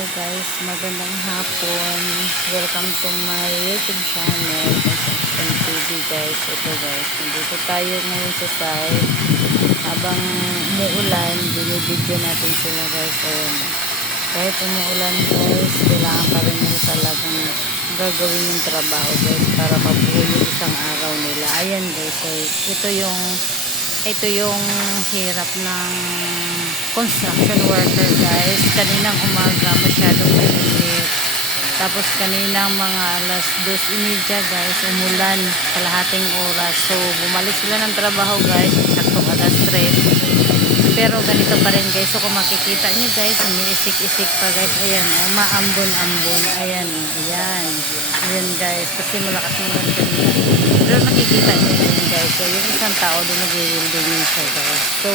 Hello guys, magandang hapon. Welcome to my YouTube channel, Construction TV guys. Ito guys, nandito tayo ngayon sa site. Habang umuulan, binibidyo natin sila guys. Ayan. Kahit umuulan guys, kailangan pa rin nila talagang gagawin yung trabaho guys para mabuo yung isang araw nila. Ayan guys, so, ito yung hirap ng construction worker guys. Kaninang umaga masyadong mainit, tapos kaninang mga alas 2:30 guys umulan kalahating oras, so bumalik sila ng trabaho guys saktong alas 3, pero ganito pa rin guys. So kung makikita nyo guys, umiisik-isik pa guys. Ayan, maambon-ambon. Ayan, ayan guys, kasi malakas naman kanina, pero nakikita nyo yun guys. So yung isang tao doon nag-wielding yun siya guys. So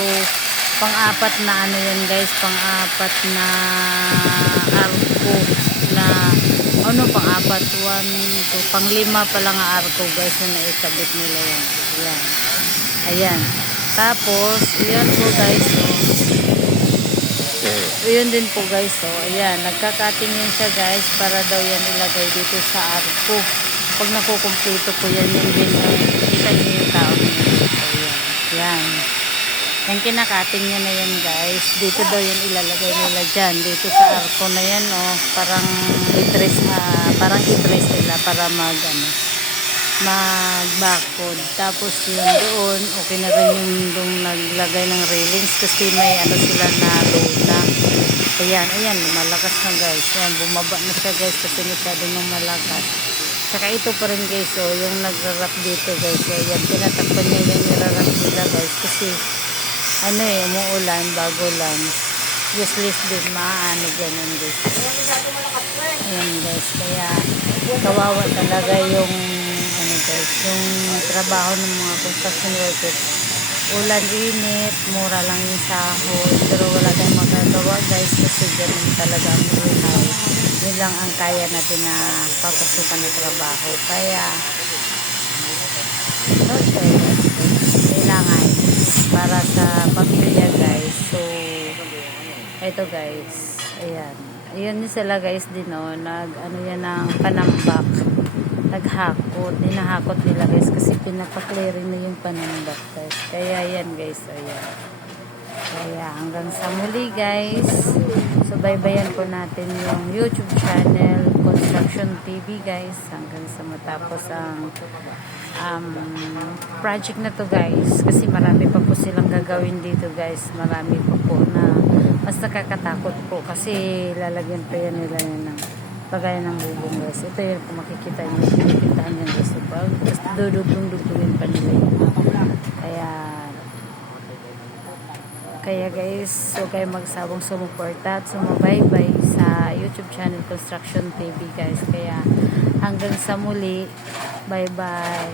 pang-apat na ano yan guys, pang-apat na arko na pang-apat, 1, 2, pang-5 pa lang ang arko guys na naikabit nila yan. Ayan, tapos yan po guys. So yun din po guys. So ayan, nagkakating yun siya guys para daw yan ilagay dito sa arko. Pag nakukumpleto po yan, yun din kita niyo yung tao niya. Ayan, yung kinakating niya na yan guys, dito daw yan ilalagay nila dyan, dito sa arko na yan, parang i-trace nila para mag-backwood. Tapos yun doon, okay na rin yung naglagay ng railings kasi may sila na lona. Ayan, malakas na guys. Ayan, bumaba na siya guys kasi masyado nang malakas. Saka ito pa rin guys, yung nagrarap dito guys. Ayan, tinatakpan niya yung nirarap nila guys kasi umuulan, bago lang. Useless din, maano ganun guys. Ayan guys, kaya kawawa talaga yung guys, yung trabaho ng mga construction workers. Ulan, init, mura lang yung sahod, pero wala tayong magagawa guys kasi ganun talaga ang buhay. Yun lang ang kaya natin na papasukan ng trabaho. Kaya no choice, kailangan para sa pamilya guys. So ito guys, ayan, ayun sila guys din yan ng panambak, hinahakot nila guys kasi pinapaklearing na yung panambak guys. Kaya yan guys, ayan. Kaya hanggang sa muli guys, subaybayan po natin yung YouTube channel Construction TV guys hanggang sa matapos ang project na to guys, kasi marami pa po silang gagawin dito guys. Marami pa po na mas nakakatakot po kasi lalagyan pa yan nila ng pagaya ng bubong guys. Ito yun, kung makikita nyo, pinintahan yan guys. Tapos dudugtong-dugtungin pa nila yun. Kaya guys, so kayo magsawang sumuporta at sumabaybay sa YouTube channel Construction TV guys. Kaya hanggang sa muli, bye bye.